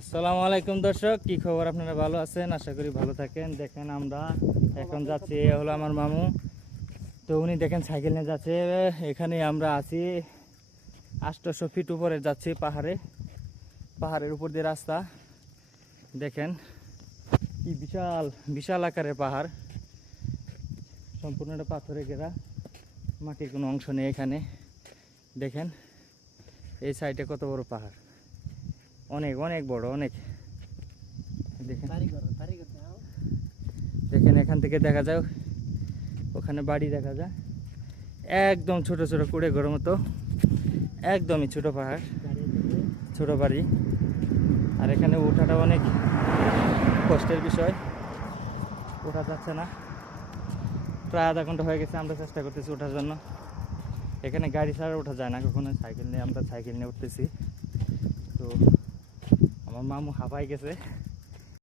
আসসালামু আলাইকুম দর্শক, কি খবর? আপনারা ভালো আছেন? আশা করি ভালো থাকেন। দেখেন আমরা এখন যাচ্ছি, এ হলো আমার মামু। তো উনি দেখেন সাইকেল নিয়ে যাচ্ছে। এখানে আমরা আছি আটশোশো ফিট উপরে যাচ্ছি পাহাড়ে। পাহাড়ের উপর দিয়ে রাস্তা। দেখেন, কি বিশাল বিশাল আকারের পাহাড়। সম্পূর্ণটা পাথরে ঘেরা। মাটির কোনো অংশ নেই এখানে। দেখেন, এই সাইডে কত বড় পাহাড়। অনেক অনেক বড় অনেক। দেখেন। দেখেন এখান থেকে দেখা যায় ওখানে বাড়ি দেখা যায়। একদম ছোট ছোট কুড়ে ঘর মতো। একদমই ছোট পাহাড়। ছোট বাড়ি। আর এখানে ওঠাটা অনেক কষ্টের বিষয়। ওঠা যাচ্ছে না। প্রায় আধা ঘণ্টা হয়ে গেছে আমরা চেষ্টা করতেছি ওঠার জন্য। এখানে গাড়ি ছাড়া ওঠা যায় না। কখনো সাইকেল নিয়ে আমরা সাইকেল নিয়ে উঠতেছি। আমার মামু হাঁপাই গেছে।